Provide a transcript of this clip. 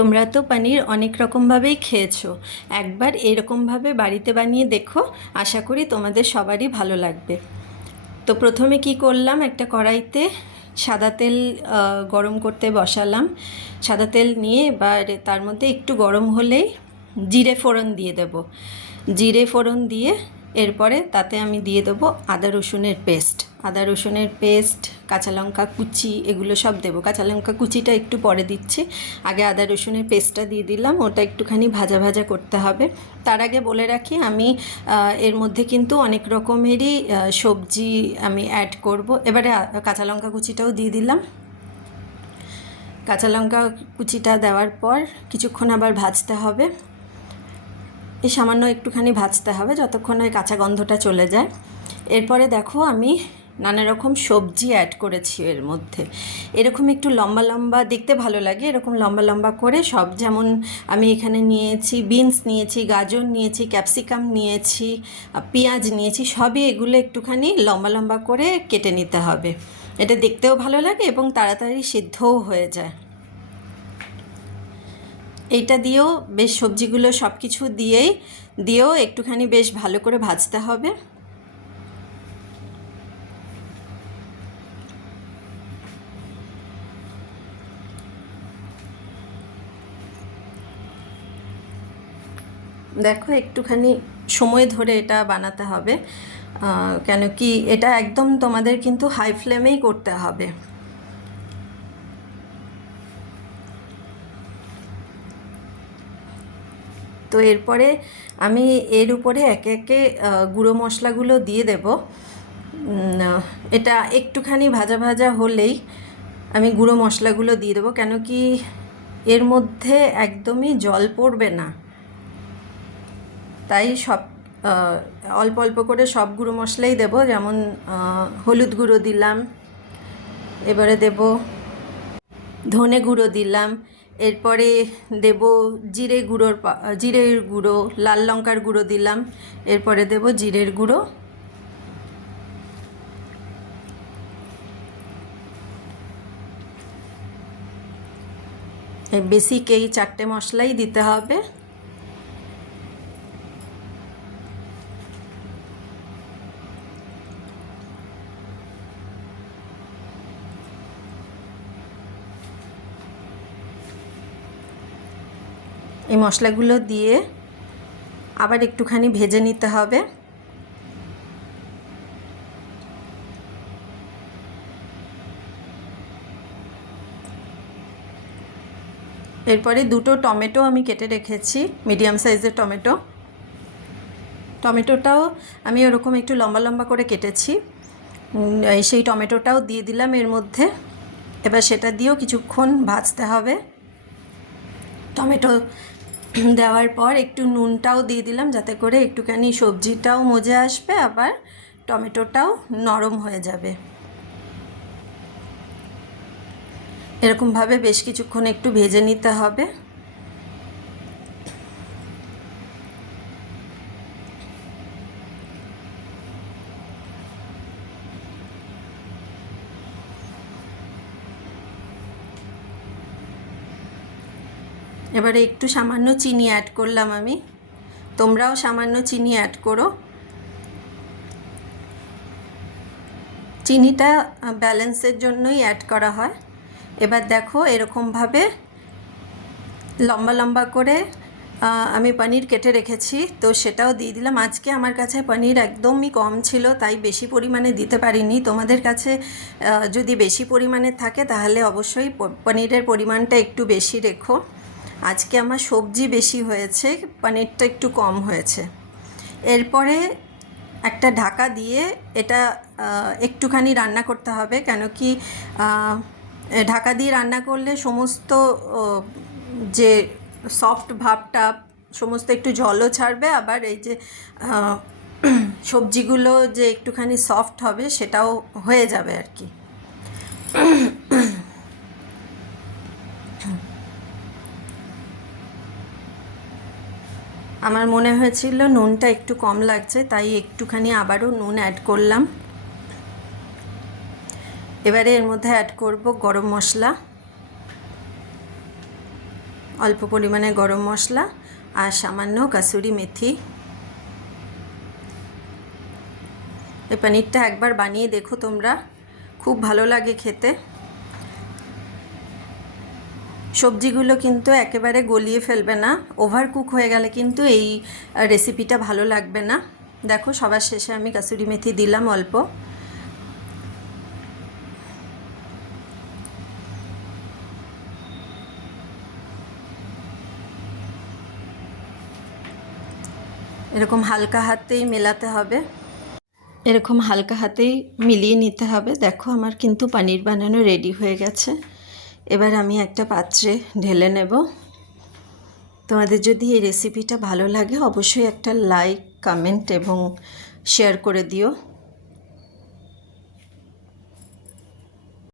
তোমরা তো পনির অনেক রকমভাবেই খেয়েছো। একবার এরকমভাবে বাড়িতে বানিয়ে দেখো, আশা করি তোমাদের সবারই ভালো লাগবে। তো প্রথমে কি করলাম, একটা কড়াইতে সাদা তেল গরম করতে বসালাম। সাদা তেল নিয়ে এবার তার মধ্যে একটু গরম হলেই জিরে ফোড়ন দিয়ে দেব। জিরে ফোড়ন দিয়ে এরপরে তাতে আমি দিয়ে দেবো আদা রসুনের পেস্ট। আদা রসুনের পেস্ট, কাঁচা লঙ্কা কুচি, এগুলো সব দেবো। কাঁচা লঙ্কা কুচিটা একটু পরে দিচ্ছি, আগে আদা রসুনের পেস্টটা দিয়ে দিলাম। ওটা একটুখানি ভাজা ভাজা করতে হবে। তার আগে বলে রাখি, আমি এর মধ্যে কিন্তু অনেক রকমেরই সবজি আমি অ্যাড করব। এবারে কাঁচা লঙ্কা কুচিটাও দিয়ে দিলাম। কাঁচা লঙ্কা কুচিটা দেওয়ার পর কিছুক্ষণ আবার ভাজতে হবে। এই সামান্য একটুখানি ভাজতে হবে যতক্ষণ ওই কাঁচা গন্ধটা চলে যায়। এরপরে দেখো আমি নানা রকম সবজি অ্যাড করেছি এর মধ্যে। এরকম একটু লম্বা লম্বা দেখতে ভালো লাগে, এরকম লম্বা লম্বা করে সব, যেমন আমি এখানে নিয়েছি বিনস নিয়েছি, গাজর নিয়েছি, ক্যাপসিকাম নিয়েছি, পেঁয়াজ নিয়েছি, সবই এগুলো একটুখানি লম্বা লম্বা করে কেটে নিতে হবে। এটা দেখতেও ভালো লাগে এবং তাড়াতাড়ি সিদ্ধও হয়ে যায়। এইটা দিয়েও বেশ, সবজিগুলো সব কিছু দিয়েও একটুখানি বেশ ভালো করে ভাজতে হবে। দেখো একটুখানি সময় ধরে এটা বানাতে হবে, কেন কি এটা একদম তোমাদের কিন্তু হাই ফ্লেমেই করতে হবে। তো এরপরে আমি এর উপরে একে একে গুঁড়ো মশলাগুলো দিয়ে দেব। এটা একটুখানি ভাজা ভাজা হলেই আমি গুঁড়ো মশলাগুলো দিয়ে দেবো, কেন কি এর মধ্যে একদমই জল পড়বে না, তাই সব অল্প অল্প করে সব গুঁড়ো মশলাই দেবো। যেমন হলুদ গুঁড়ো দিলাম, এবারে দেব ধনে গুঁড়ো দিলাম, এরপরে দেব জিরের গুঁড়ো, লাল লঙ্কার গুঁড়ো দিলাম, এরপরে দেব জিরের গুঁড়ো, বেসিক এই 4টে মশলাই দিতে হবে। এই মশলাগুলো দিয়ে আবার একটুখানি ভেজে নিতে হবে। এরপরে দুটো টমেটো আমি কেটে রেখেছি, মিডিয়াম সাইজের টমেটোটাও আমি ওরকম একটু লম্বা লম্বা করে কেটেছি। সেই টমেটোটাও দিয়ে দিলাম এর মধ্যে। এবার সেটা দিয়েও কিছুক্ষণ ভাজতে হবে। টমেটো দেওয়ার পর একটু নুনটাও দিয়ে দিলাম, যাতে করে একটুখানি সবজিটাও মজে আসবে, আবার টমেটোটাও নরম হয়ে যাবে। এরকমভাবে বেশ কিছুক্ষণ একটু ভেজে নিতে হবে। এবারে একটু সামান্য চিনি অ্যাড করলাম আমি, তোমরাও সামান্য চিনি অ্যাড করো। চিনিটা ব্যালেন্সের জন্যই অ্যাড করা হয়। এবার দেখো এরকমভাবে লম্বা লম্বা করে আমি পনির কেটে রেখেছি, তো সেটাও দিয়ে দিলাম। আজকে আমার কাছে পনির একদমই কম ছিল, তাই বেশি পরিমাণে দিতে পারিনি। তোমাদের কাছে যদি বেশি পরিমাণে থাকে তাহলে অবশ্যই পনিরের পরিমাণটা একটু বেশি রেখো। আজকে আমার সবজি বেশি হয়েছে, পনিরটা একটু কম হয়েছে। এরপরে একটা ঢাকা দিয়ে এটা একটুখানি রান্না করতে হবে, কেন কি ঢাকা দিয়ে রান্না করলে সমস্ত যে সফট ভাবটা সমস্ত একটু জলও ছাড়বে, আবার এই যে সবজিগুলো যে একটুখানি সফট হবে সেটাও হয়ে যাবে আর কি। আমার মনে হয়েছিল নুনটা একটু কম লাগছে, তাই একটুখানি আবারও নুন অ্যাড করলাম। এবারে এর মধ্যে অ্যাড করব গরম মশলা, অল্প পরিমাণে গরম মশলা আর সামান্য কাসুরি মেথি। এই পনিরটা একবার বানিয়ে দেখো তোমরা, খুব ভালো লাগে খেতে। সবজিগুলো কিন্তু একেবারে গলিয়ে ফেলবে না, ওভার কুক হয়ে গেলে কিন্তু এই রেসিপিটা ভালো লাগবে না। দেখো সবার শেষে আমি কাসুরি মেথি দিলাম অল্প। এরকম হালকা হাতেই মেলাতে হবে, এরকম হালকা হাতেই মিলিয়ে নিতে হবে। দেখো আমার কিন্তু পনির বানানো রেডি হয়ে গেছে। এবার আমি একটা পাত্রে ঢেলে নেব। তোমাদের যদি এই রেসিপিটা ভালো লাগে অবশ্যই একটা লাইক, কমেন্ট এবং শেয়ার করে দিও।